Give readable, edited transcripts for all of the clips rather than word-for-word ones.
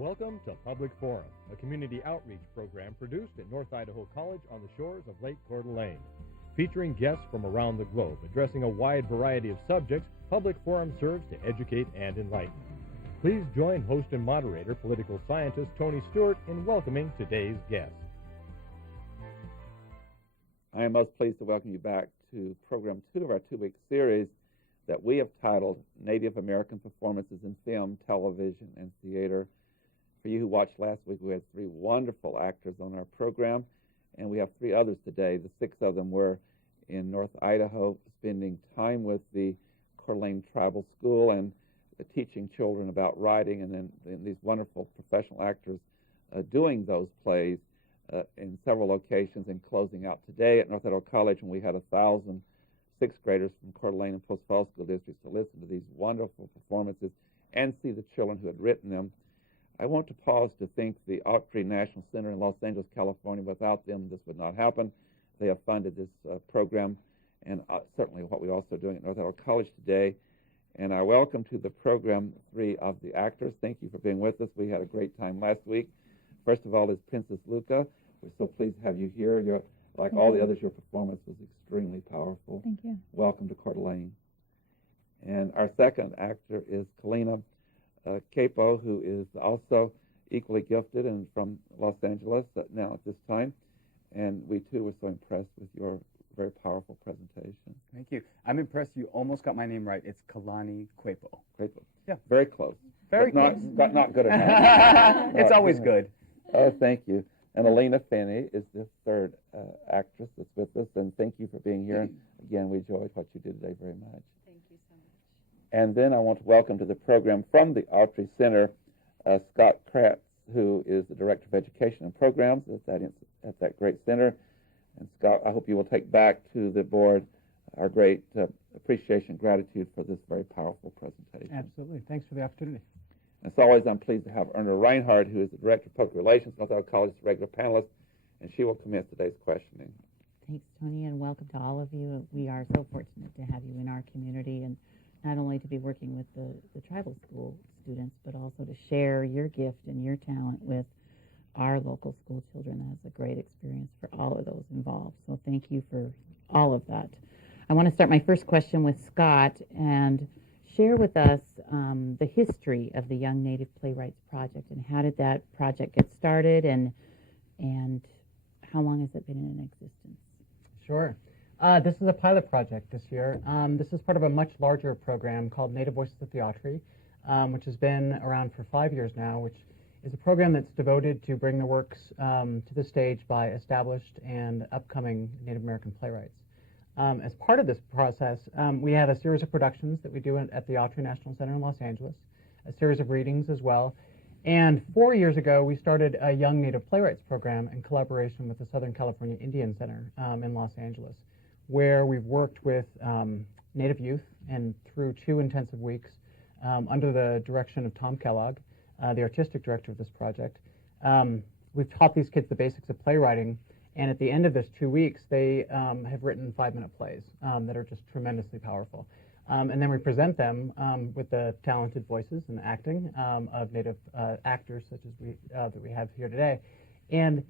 Welcome to Public Forum, a community outreach program produced at North Idaho College on the shores of Lake Coeur d'Alene. Featuring guests from around the globe addressing a wide variety of subjects, Public Forum serves to educate and enlighten. Please join host and moderator, political scientist Tony Stewart, in welcoming today's guest. I am most pleased to welcome you back to Program 2 of our two-week series that we have titled Native American Performances in Film, Television, and Theater. For you who watched last week, we had three wonderful actors on our program, and we have three others today. The six of them were in North Idaho, spending time with the Coeur d'Alene Tribal School and teaching children about writing, and then these wonderful professional actors doing those plays in several locations, and closing out today at North Idaho College when we had 1,000 sixth graders from Coeur d'Alene and Post Falls school districts to listen to these wonderful performances and see the children who had written them. I want to pause to thank the Autry National Center in Los Angeles, California. Without them, this would not happen. They have funded this program, and certainly what we're also doing at North Idaho College today. And I welcome to the program three of the actors. Thank you for being with us. We had a great time last week. First of all is Princess Luca. We're so pleased to have you here. Like all the others, your performance was extremely powerful. Thank you. Welcome to Coeur d'Alene. And our second actor is Kalina Capo, who is also equally gifted and from Los Angeles now at this time. And we, too, were so impressed with your very powerful presentation. Thank you. I'm impressed you almost got my name right. It's Kalani Quapo. Quapo. Yeah. Very close. Very close. close. Not good enough. It's always good. Oh, thank you. And Elena Finney is the third actress that's with us, and thank you for being here. And again, we enjoyed what you did today very much. Thank you so much. And then I want to welcome to the program from the Autry Center, Scott Kratz, who is the Director of Education and Programs at that great center. And Scott, I hope you will take back to the board our great appreciation and gratitude for this very powerful presentation. Absolutely. Thanks for the opportunity. As always, I'm pleased to have Erna Reinhardt, who is the Director of Public Relations at North Idaho College, a regular panelist, and she will commence today's questioning. Thanks, Tony, and welcome to all of you. We are so fortunate to have you in our community, and not only to be working with the tribal school students, but also to share your gift and your talent with our local school children. That's a great experience for all of those involved. So thank you for all of that. I want to start my first question with Scott and share with us the history of the Young Native Playwrights Project, and how did that project get started, and how long has it been in existence? Sure. This is a pilot project this year. This is part of a much larger program called Native Voices at the Autry, which has been around for 5 years now, which is a program that's devoted to bring the works to the stage by established and upcoming Native American playwrights. As part of this process, we have a series of productions that we do at the Autry National Center in Los Angeles, a series of readings as well. And 4 years ago, we started a Young Native Playwrights program in collaboration with the Southern California Indian Center in Los Angeles, where we've worked with Native youth and through 2 intensive weeks under the direction of Tom Kellogg, the artistic director of this project. We've taught these kids the basics of playwriting. And at the end of this 2 weeks, they have written 5-minute plays that are just tremendously powerful. And then we present them with the talented voices and acting of Native actors such as that we have here today. And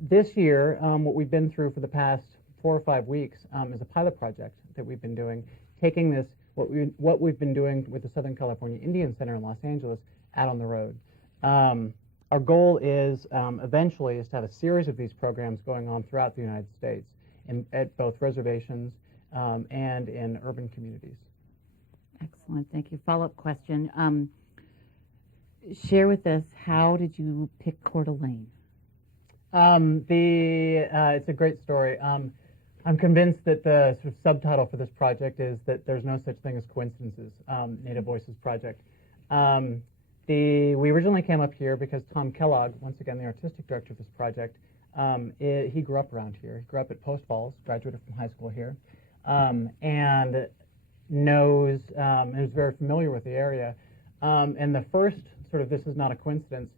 this year, what we've been through for the past 4 or 5 weeks is a pilot project that we've been doing, taking this, what we've been doing with the Southern California Indian Center in Los Angeles out on the road. Our goal is eventually is to have a series of these programs going on throughout the United States at both reservations and in urban communities. Excellent. Thank you. Follow-up question. Share with us, how did you pick Coeur d'Alene? It's a great story. I'm convinced that the sort of subtitle for this project is that there's no such thing as coincidences, Native Voices Project. We originally came up here because Tom Kellogg, once again the artistic director of this project, he grew up around here. He grew up at Post Falls, graduated from high school here, and knows, and is very familiar with the area. And the first sort of, this is not a coincidence,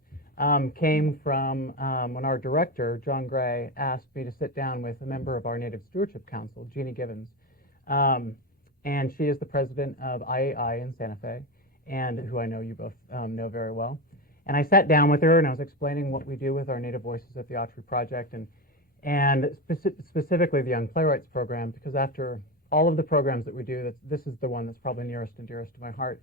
came from when our director, John Gray, asked me to sit down with a member of our Native Stewardship Council, Jeannie Givens. And she is the president of IAI in Santa Fe, and who I know you both know very well. And I sat down with her, and I was explaining what we do with our Native Voices at the Autry Project, and specifically the Young Playwrights Program, because after all of the programs that we do, this is the one that's probably nearest and dearest to my heart.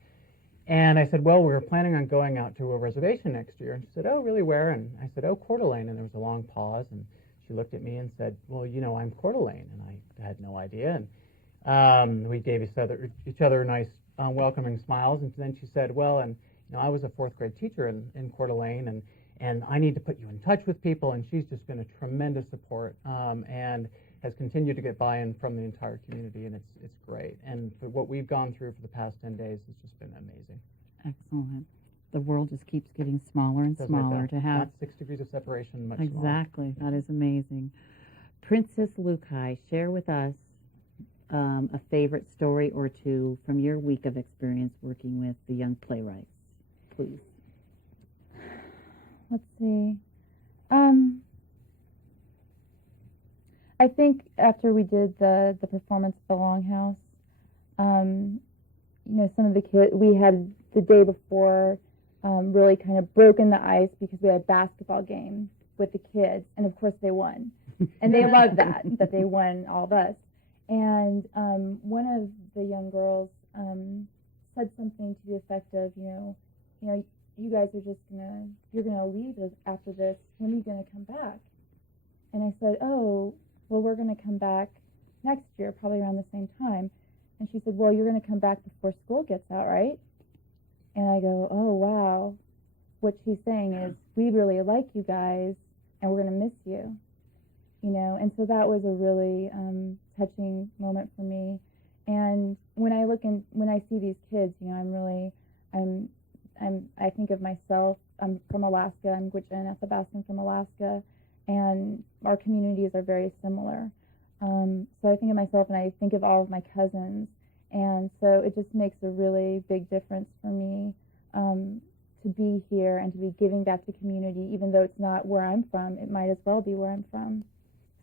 And I said, well, we were planning on going out to a reservation next year. And she said, oh, really, where? And I said, oh, Coeur d'Alene. And there was a long pause, and she looked at me and said, well, you know, I'm Coeur d'Alene. And I had no idea. And we gave each other nice welcoming smiles. And then she said, well, and you know, I was a fourth grade teacher in Coeur d'Alene, and I need to put you in touch with people. And she's just been a tremendous support and has continued to get buy-in from the entire community, and it's great. And for what we've gone through for the past 10 days has just been amazing. Excellent. The world just keeps getting smaller and smaller to have. Not 6 degrees of separation, much Exactly. That is amazing. Princess Lukai, share with us a favorite story or two from your week of experience working with the young playwrights, please. Let's see. I think after we did the performance at the Longhouse, you know, some of the kids, we had the day before really kind of broken the ice because we had a basketball game with the kids, and of course they won. And they loved that they won all of us. And one of the young girls said something to the effect of, you know, you guys are just you're gonna leave us after this. When are you gonna come back? And I said, oh, well, we're gonna come back next year, probably around the same time. And she said, well, you're gonna come back before school gets out, right? And I go, oh, wow. What she's saying is, we really like you guys, and we're gonna miss you. You know, and so that was a really touching moment for me. And when I see these kids, you know, I think of myself. I'm from Alaska. I'm Gwich'in Athabaskan from Alaska, and our communities are very similar. So I think of myself, and I think of all of my cousins, and so it just makes a really big difference for me to be here and to be giving back to community, even though it's not where I'm from. It might as well be where I'm from.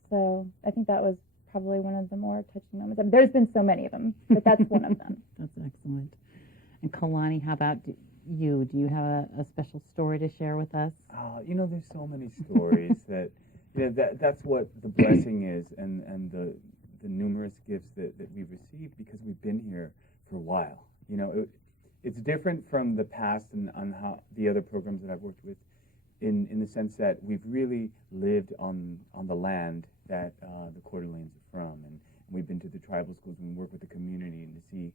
So I think that was probably one of the more touching moments. I mean, there's been so many of them, but that's one of them. That's excellent. And Kalani, how about you? Do you have a special story to share with us? You know, there's so many stories that, you know, that's what the blessing is, and the numerous gifts that we've received because we've been here for a while. You know, it's different from the past and on how the other programs that I've worked with, in the sense that we've really lived on the land that the Coeur d'Alenes are from, and we've been to the tribal schools and work with the community and to see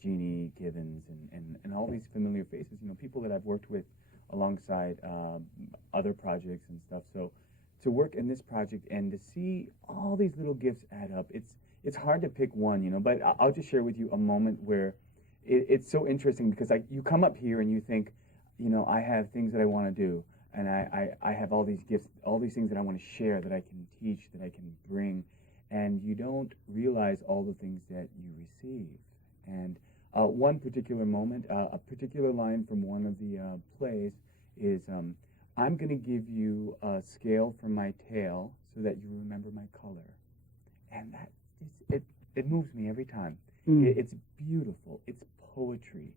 Jeannie Givens and all these familiar faces, you know, people that I've worked with alongside other projects and stuff. So to work in this project and to see all these little gifts add up, it's hard to pick one, you know, but I'll just share with you a moment where it's so interesting because you come up here and you think, you know, I have things that I want to do, and I have all these gifts, all these things that I want to share, that I can teach, that I can bring, and you don't realize all the things that you receive. And one particular moment, a particular line from one of the plays is, I'm going to give you a scale from my tail so that you remember my color. And it moves me every time. It's beautiful. It's poetry.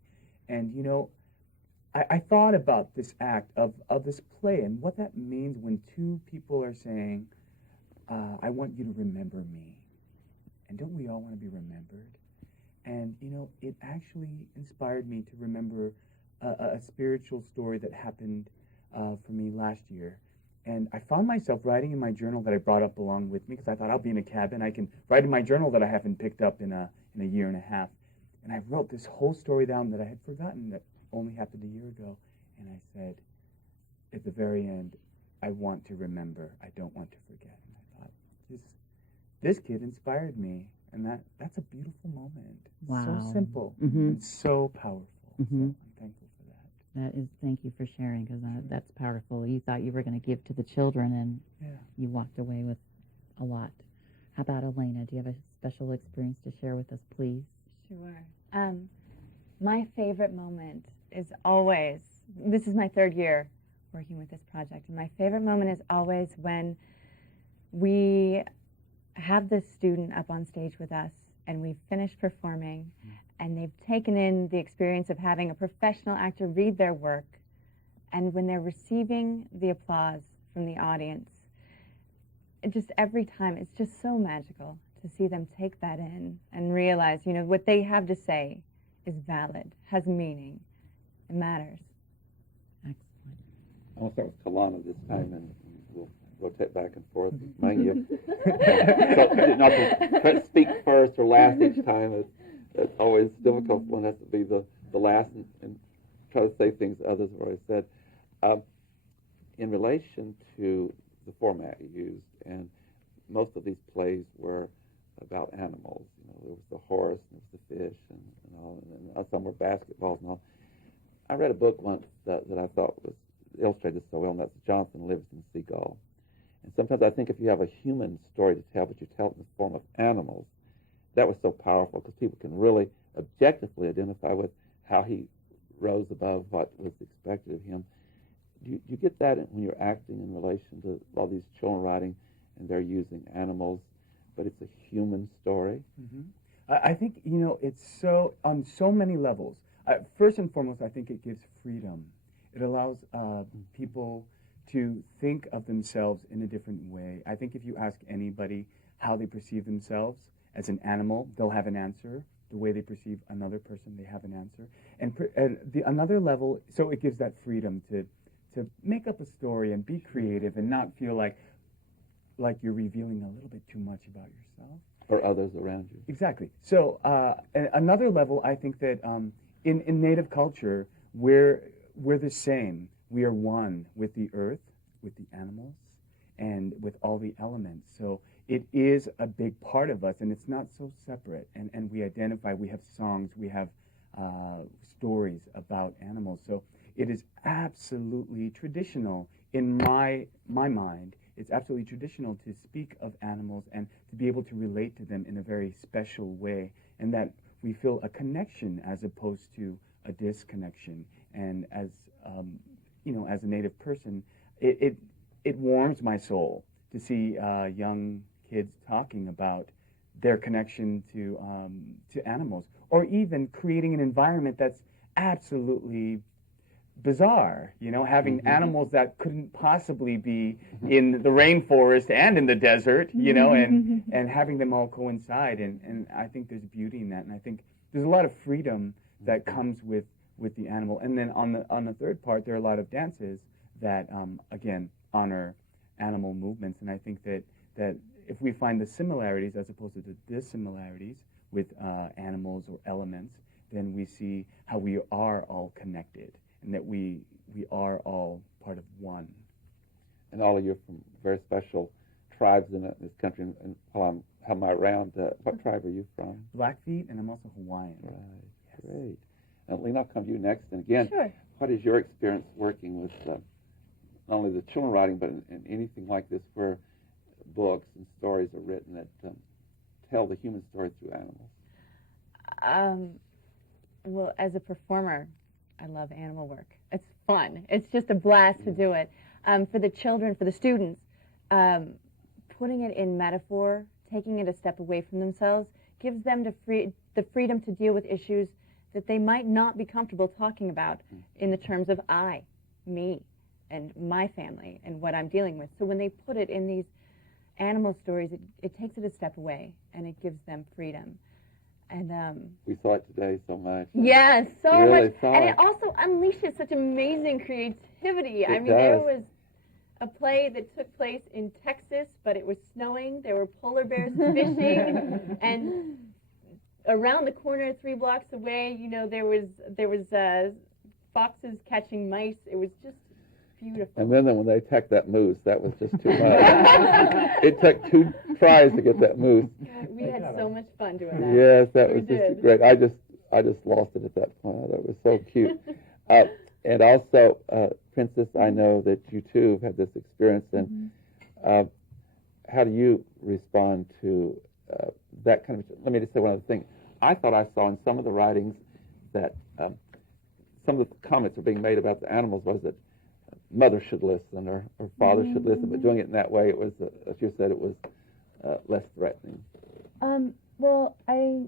And, you know, I thought about this act of this play and what that means when two people are saying, I want you to remember me. And don't we all want to be remembered? And, you know, it actually inspired me to remember a spiritual story that happened for me last year. And I found myself writing in my journal that I brought up along with me because I thought I'll be in a cabin. I can write in my journal that I haven't picked up in a year and a half. And I wrote this whole story down that I had forgotten that only happened a year ago. And I said, at the very end, I want to remember. I don't want to forget. And I thought, this kid inspired me. And that's a beautiful moment. Wow. So simple and so powerful. So I'm thankful for that. That is, thank you for sharing, because that's powerful. You thought you were going to give to the children, and you walked away with a lot. How about Elena? Do you have a special experience to share with us, please? Sure. My favorite moment is always, this is my third year working with this project, and my favorite moment is always when we have this student up on stage with us and we've finished performing and they've taken in the experience of having a professional actor read their work And when they're receiving the applause from the audience, it just every time, it's just so magical to see them take that in and realize, you know, what they have to say is valid, has meaning, it matters. Excellent. I want to start with Kalana this time, and we'll rotate back and forth among you. So, not to try to speak first or last each time. It's always difficult. One has to be the last and try to say things others have already said. In relation to the format you used, and most of these plays were about animals. You know, there was the horse, and there was the fish, and all, and some were basketballs and all. I read a book once that I thought was illustrated so well, and that's Jonathan Livingston Seagull. And sometimes I think if you have a human story to tell, but you tell it in the form of animals, that was so powerful because people can really objectively identify with how he rose above what was expected of him. Do you get that when you're acting in relation to all these children writing and they're using animals, but it's a human story? Mm-hmm. I think, you know, it's so, on so many levels. First and foremost, I think it gives freedom. It allows people to think of themselves in a different way. I think if you ask anybody how they perceive themselves as an animal, they'll have an answer. The way they perceive another person, they have an answer. And another level, so it gives that freedom to make up a story and be creative and not feel like you're revealing a little bit too much about yourself. Or others around you. Exactly. So another level, I think that in Native culture, we're the same. We are one with the earth, with the animals, and with all the elements. So it is a big part of us, and it's not so separate. And we identify, we have songs, we have stories about animals. So it is absolutely traditional in my mind. It's absolutely traditional to speak of animals and to be able to relate to them in a very special way, and that we feel a connection as opposed to a disconnection. And as you know, as a Native person, it warms my soul to see young kids talking about their connection to animals, or even creating an environment that's absolutely bizarre, you know, having animals that couldn't possibly be in the rainforest and in the desert, you know, and having them all coincide. And I think there's beauty in that. And I think there's a lot of freedom that comes with the animal. And then on the third part, there are a lot of dances that, again, honor animal movements. And I think that if we find the similarities as opposed to the dissimilarities with animals or elements, then we see how we are all connected, and that we are all part of one. And all of you are from very special tribes in this country. And while I'm around, what tribe are you from? Blackfeet, and I'm also Hawaiian. Right, Yes. great. And Lena, I'll come to you next. And again, Sure. what is your experience working with not only the children writing, but in anything like this where books and stories are written that tell the human story through animals? Well, as a performer, I love animal work. It's fun. It's just a blast to do it. For the children, for the students, putting it in metaphor, taking it a step away from themselves, gives them the freedom to deal with issues that they might not be comfortable talking about in the terms of I, me, and my family, and what I'm dealing with. So when they put it in these animal stories, it takes it a step away, and it gives them freedom. And we saw it today so much. yes, so really much. And it also unleashes such amazing creativity. I mean, there was a play that took place in Texas, but it was snowing. There were polar bears fishing, and around the corner, 3 blocks away, you know, there was foxes catching mice. It was just beautiful. And then when they attacked that moose, that was just too much. It took 2 tries to get that moose. We had so much fun doing that. Yes, that We was just did. great. I just lost it at that point. That was so cute. And also, Princess, I know that you too have had this experience. And how do you respond to that kind of? Let me just say one other thing. I thought I saw in some of the writings that some of the comments were being made about the animals was that mother should listen or father should listen, but doing it in that way, it was, as you said, it was less threatening. Well, I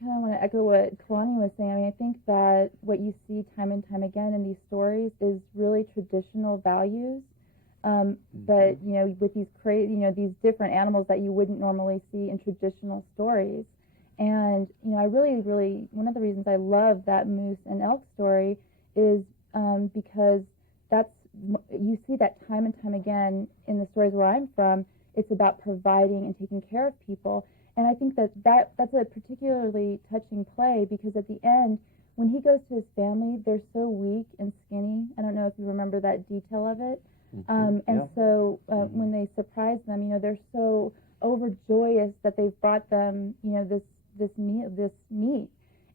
kind of want to echo what Kalani was saying. I mean, I think that what you see time and time again in these stories is really traditional values. But with these these different animals that you wouldn't normally see in traditional stories. And I really, really, one of the reasons I love that moose and elk story is because you see that time and time again in the stories where I'm from. It's about providing and taking care of people. And I think that's a particularly touching play, because at the end, when he goes to his family, they're so weak and skinny. I don't know if you remember that detail of it. So when they surprise them, they're so overjoyous that they've brought them, this meat.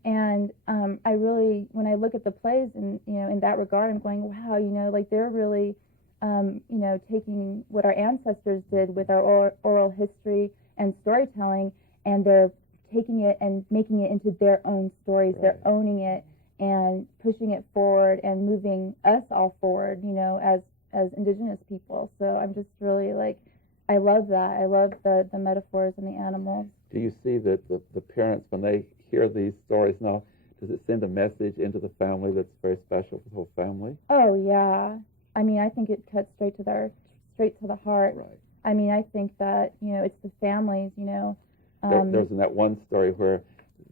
And I really, when I look at the plays and in that regard, I'm going, wow, like they're really, taking what our ancestors did with our oral history and storytelling, and they're taking it and making it into their own stories. Right. They're owning it and pushing it forward and moving us all forward, as Indigenous people. So I'm just really I love that. I love the metaphors and the animals. Do you see that the parents, when they hear these stories now, does it send a message into the family that's very special for the whole family? Oh, yeah. I mean, I think it cuts straight to the heart. Right. I mean, I think that, it's the families, There's in that one story where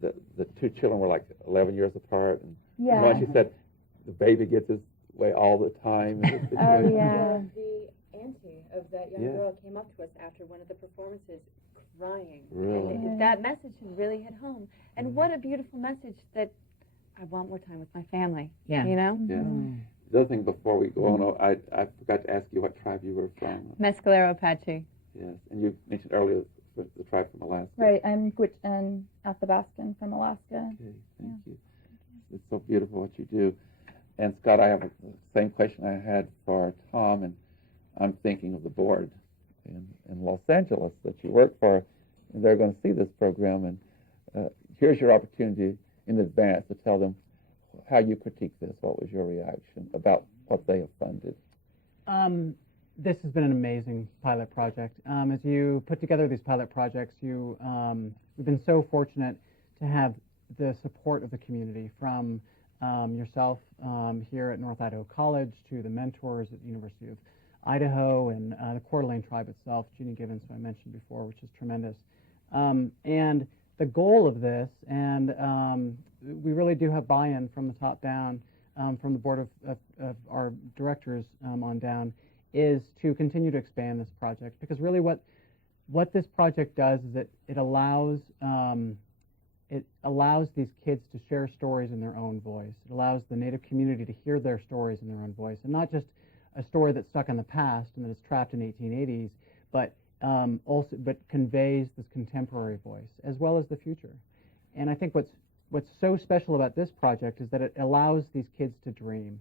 the two children were like 11 years apart. And yeah. she said the baby gets his way all the time. Oh, yeah. The auntie of that young girl came up to us after one of the performances crying. Really? And that message really hit home. And what a beautiful message that I want more time with my family. Yeah. Yeah. Mm-hmm. The other thing before we go on, I forgot to ask you what tribe you were from. Mescalero Apache. Yes, and you mentioned earlier the tribe from Alaska. Right, I'm Gwich'in Athabascan from Alaska. Okay, thank you. It's so beautiful what you do. And Scott, I have the same question I had for Tom, and I'm thinking of the board in Los Angeles that you work for, and they're going to see this program, and here's your opportunity in advance to tell them how you critique this. What was your reaction about what they have funded? This has been an amazing pilot project. As you put together these pilot projects, we've been so fortunate to have the support of the community, from yourself here at North Idaho College to the mentors at the University of Idaho and the Coeur d'Alene tribe itself, Jeannie Givens, who I mentioned before, which is tremendous. And the goal of this, and we really do have buy-in from the top down, from the board of our directors on down, is to continue to expand this project, because really what this project does is it allows these kids to share stories in their own voice. It allows the Native community to hear their stories in their own voice, and not just a story that's stuck in the past and that is trapped in 1880s, but conveys this contemporary voice as well as the future. And I think what's so special about this project is that it allows these kids to dream.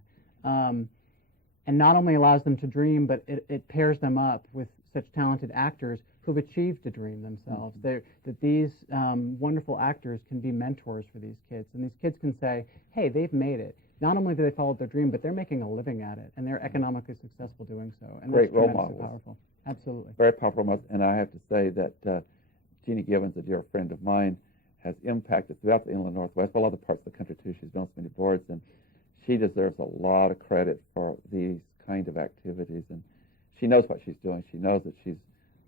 And not only allows them to dream, but it pairs them up with such talented actors who've achieved to dream themselves. That these wonderful actors can be mentors for these kids. And these kids can say, hey, they've made it. Not only do they follow their dream, but they're making a living at it, and they're economically successful doing so. And Great that's role tremendously models. powerful. Absolutely. Very powerful models. And I have to say that Jeannie Givens, a dear friend of mine, has impacted throughout the Inland Northwest, well, other parts of the country too. She's been on so many boards, and she deserves a lot of credit for these kind of activities. And she knows what she's doing. She knows that she's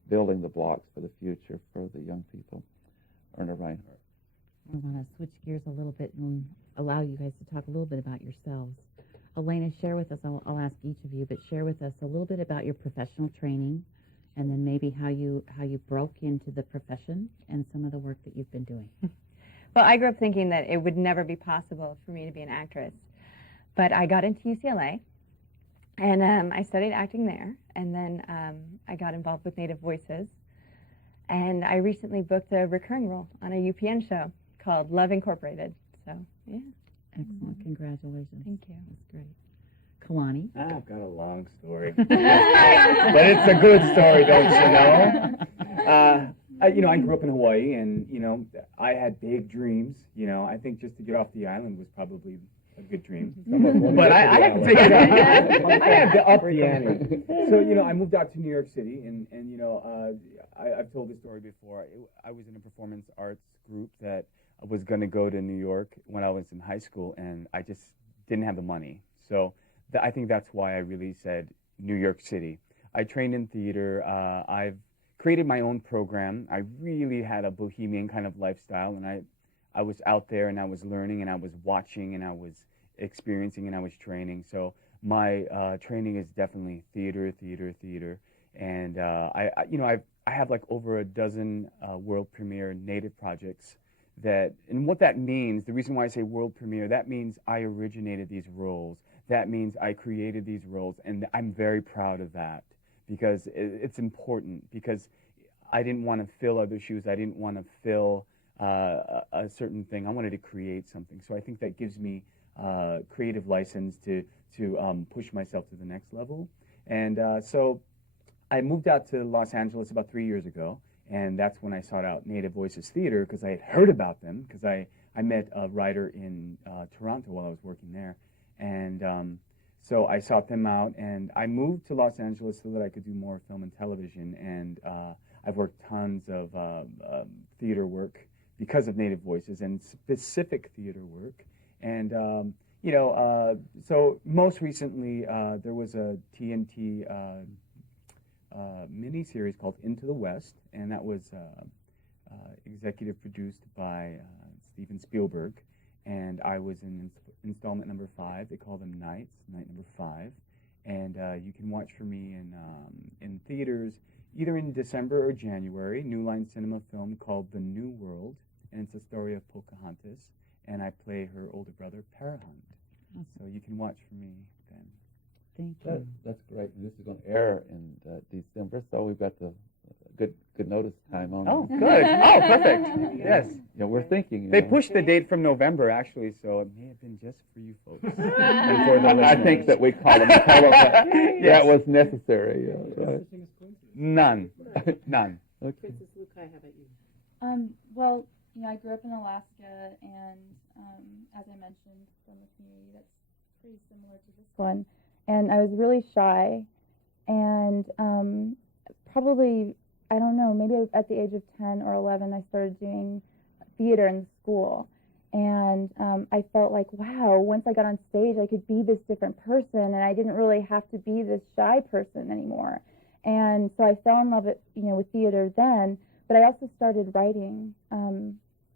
building the blocks for the future for the young people. Erna Reinhardt. I want to switch gears a little bit and allow you guys to talk a little bit about yourselves. Elena, share with us, I'll ask each of you, but share with us a little bit about your professional training, and then maybe how you broke into the profession and some of the work that you've been doing. Well, I grew up thinking that it would never be possible for me to be an actress. But I got into UCLA, and I studied acting there, and then I got involved with Native Voices. And I recently booked a recurring role on a UPN show called Love Incorporated. So, yeah. Excellent. Congratulations. Thank you. That's great. Kalani? I've got a long story. But it's a good story, don't you know? I grew up in Hawaii, and, I had big dreams. I think just to get off the island was probably a good dream. But I have to take it I have to up the ante. So, I moved out to New York City, and I've told this story before. I was in a performance arts group that was going to go to New York when I was in high school, and I just didn't have the money. So I think that's why I really said New York City. I trained in theater. I've created my own program. I really had a bohemian kind of lifestyle, and I was out there and I was learning and I was watching and I was experiencing and I was training. So my training is definitely theater. And I have like over a dozen world premiere native projects and what that means, the reason why I say world premiere, that means I originated these roles. That means I created these roles, and I'm very proud of that because it's important, because I didn't want to fill other shoes. I didn't want to fill a certain thing. I wanted to create something. So I think that gives me creative license to push myself to the next level. And so I moved out to Los Angeles about 3 years ago, and that's when I sought out Native Voices Theater because I had heard about them, because I met a writer in Toronto while I was working there. And so I sought them out, and I moved to Los Angeles so that I could do more film and television. And I've worked tons of theater work because of Native Voices and specific theater work. And, so most recently there was a TNT mini-series called Into the West, and that was executive produced by Steven Spielberg. And I was in installment number 5. They call them night number 5. And you can watch for me in theaters either in December or January. New Line Cinema film called The New World, and it's a story of Pocahontas. And I play her older brother, Parahund. Awesome. So you can watch for me then. Thank you. That's great. And this is going to air in December, so we've got the good notice time on. Oh, good. Oh, perfect. Yes. Yeah, we're thinking. They pushed the date from November, actually, so it may have been just for you folks. And for the I think that we call them that. Yes. That was necessary. Right. None. Okay. Princess Lukai, how about you? Well, I grew up in Alaska, and as I mentioned, from a community that's pretty similar to this one. And I was really shy, and probably, I don't know, maybe at the age of 10 or 11, I started doing theater in school. And I felt like, wow, once I got on stage, I could be this different person, and I didn't really have to be this shy person anymore. And so I fell in love with theater then, but I also started writing,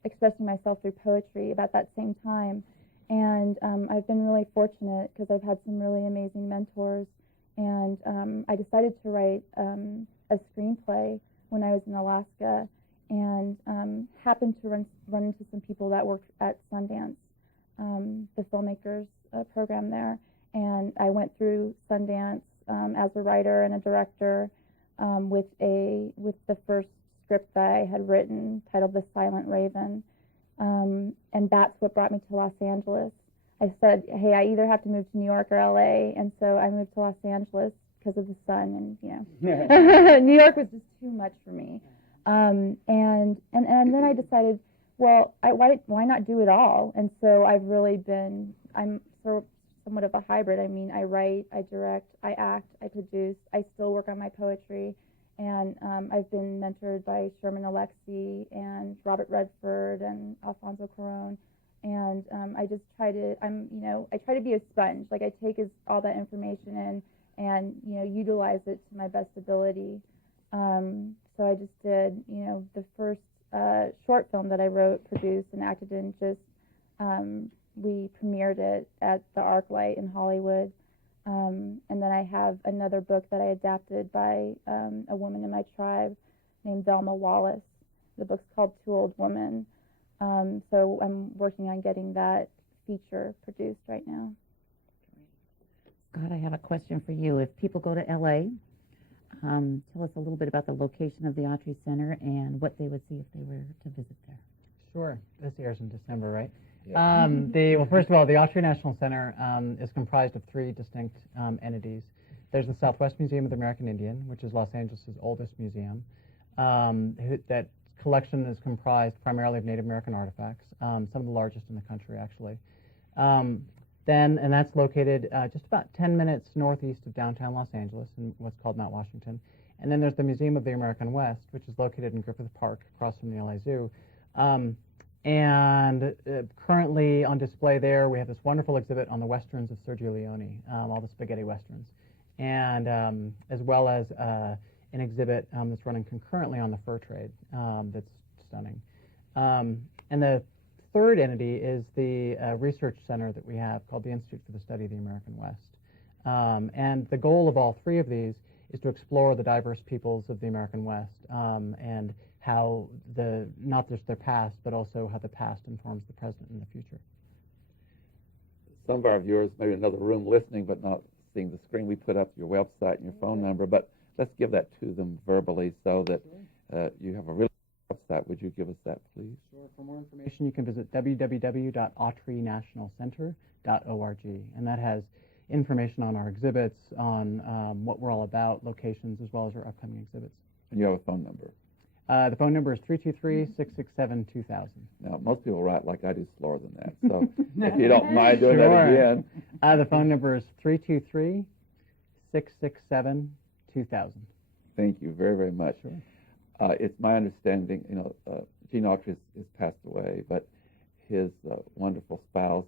expressing myself through poetry about that same time. And I've been really fortunate because I've had some really amazing mentors. And I decided to write a screenplay when I was in Alaska, and happened to run into some people that worked at Sundance, the filmmakers program there. And I went through Sundance as a writer and a director with the first script that I had written titled The Silent Raven. And that's what brought me to Los Angeles. I said, hey, I either have to move to New York or LA, and so I moved to Los Angeles because of the sun, and New York was just too much for me. And then I decided, well, why not do it all? And so I'm somewhat of a hybrid. I mean, I write, I direct, I act, I produce, I still work on my poetry. And I've been mentored by Sherman Alexie and Robert Redford and Alfonso Cuarón. And I just try to be a sponge. Like, I take all that information in and, utilize it to my best ability. So I just did, the first short film that I wrote, produced, and acted in, we premiered it at the ArcLight in Hollywood. And then I have another book that I adapted by a woman in my tribe named Velma Wallace. The book's called Two Old Women. So I'm working on getting that feature produced right now. Scott, I have a question for you. If people go to LA, tell us a little bit about the location of the Autry Center and what they would see if they were to visit there. Sure. This airs in December, right? Yeah. Well, first of all, the Autry National Center is comprised of 3 distinct entities. There's the Southwest Museum of the American Indian, which is Los Angeles' oldest museum. That collection is comprised primarily of Native American artifacts, some of the largest in the country, actually. And that's located just about 10 minutes northeast of downtown Los Angeles in what's called Mount Washington. And then there's the Museum of the American West, which is located in Griffith Park, across from the LA Zoo. And currently on display there, we have this wonderful exhibit on the westerns of Sergio Leone, all the spaghetti westerns, and as well as an exhibit that's running concurrently on the fur trade that's stunning. And the third entity is the research center that we have called the Institute for the Study of the American West. And the goal of all three of these is to explore the diverse peoples of the American West and how not just their past, but also how the past informs the present and the future. Some of our viewers may be in another room listening but not seeing the screen. We put up your website and your phone number, but let's give that to them verbally so that you have a really website. Would you give us that, please? Sure. For more information, you can visit www.autrynationalcenter.org, and that has information on our exhibits, on what we're all about, locations, as well as our upcoming exhibits. And you have a phone number. The phone number is 323-667-2000. Now, most people write like I do slower than that, so if you don't mind doing that again. The phone number is 323-667-2000. Thank you very, very much. Sure. It's my understanding, Gene Autry has passed away, but his wonderful spouse,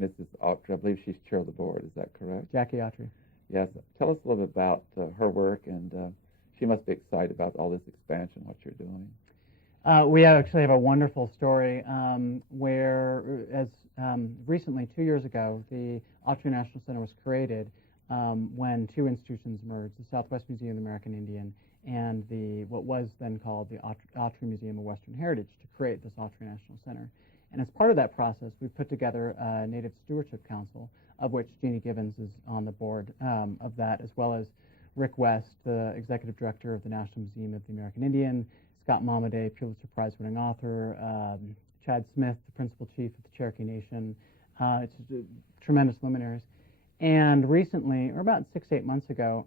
Mrs. Autry, I believe she's chair of the board. Is that correct? Jackie Autry. Yes. Tell us a little bit about her work, and she must be excited about all this expansion, what you're doing. We actually have a wonderful story where, as recently, 2 years ago, the Autry National Center was created when two institutions merged, the Southwest Museum of the American Indian and what was then called the Autry Museum of Western Heritage, to create this Autry National Center. And as part of that process, we put together a Native Stewardship Council, of which Jeannie Gibbons is on the board of that, as well as Rick West, the executive director of the National Museum of the American Indian, Scott Momaday, Pulitzer Prize-winning author, Chad Smith, the principal chief of the Cherokee Nation. It's tremendous luminaries. And recently, or about 6-8 months ago,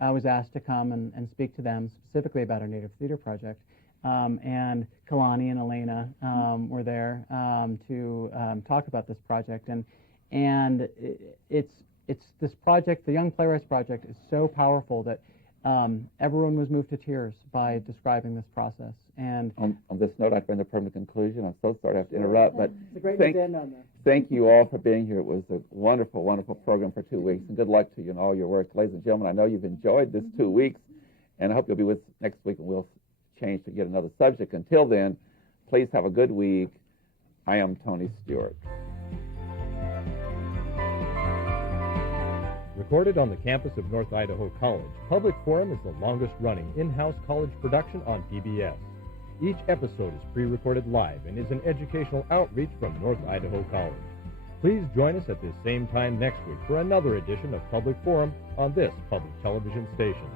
I was asked to come and speak to them specifically about our Native Theater project. And Kalani and Elena were there to talk about this project. And it's this project, the Young Playwrights Project, is so powerful that everyone was moved to tears by describing this process. And on this note, I'd bring the permanent conclusion. I'm so sorry I have to interrupt, but it's a great end on that. Thank you all for being here. It was a wonderful, wonderful program for 2 weeks, and good luck to you in all your work. Ladies and gentlemen, I know you've enjoyed this 2 weeks, and I hope you'll be with us next week, and we'll change to get another subject. Until then, please have a good week. I am Tony Stewart. Recorded on the campus of North Idaho College, Public Forum is the longest-running in-house college production on PBS. Each episode is pre-recorded live and is an educational outreach from North Idaho College. Please join us at this same time next week for another edition of Public Forum on this public television station.